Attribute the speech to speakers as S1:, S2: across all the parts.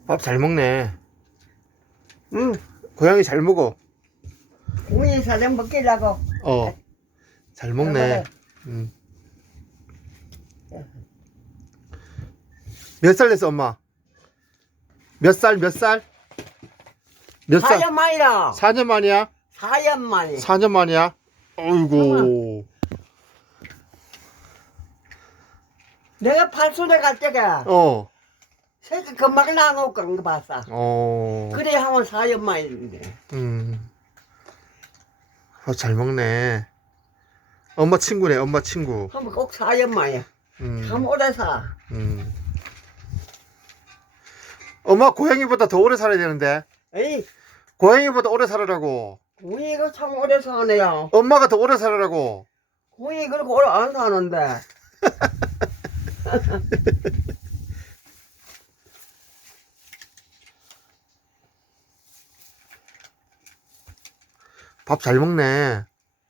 S1: 밥 잘 먹네.
S2: 응.
S1: 고양이 잘 먹어.
S2: 고양이 사장 먹기라고.
S1: 잘 먹네. 몇 살 됐어, 엄마? 몇 살? 몇 살? 몇 살?
S2: 4년 만이야.
S1: 4년 만이야?
S2: 4년 만이.
S1: 4년 만이야? 어이구.
S2: 내가 팔순에 갈 때가 새끼 금방 나놓고 그런 거 봤어. 그래 하면 4년 만인데.
S1: 잘 먹네. 엄마 친구네, 엄마 친구.
S2: 하면 꼭 4년 만이야. 참 오래 사.
S1: 엄마 고양이보다 더 오래 살아야 되는데.
S2: 에이,
S1: 고양이보다 오래 살으라고.
S2: 고양이가 참 오래 사네요.
S1: 엄마가 더 오래 살으라고.
S2: 고양이 그렇게 오래 안 사는데.
S1: 밥 잘 먹네.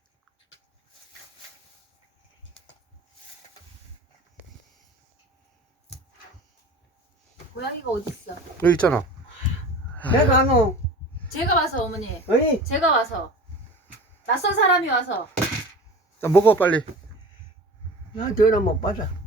S3: 고양이가 어딨어?
S1: 여기 있잖아.
S2: 내가 안
S3: 제가 와서 어머니.
S2: 에이,
S3: 제가 와서. 낯선 사람이 와서.
S1: 자, 먹어, 빨리.
S2: 나 전화 못 받아.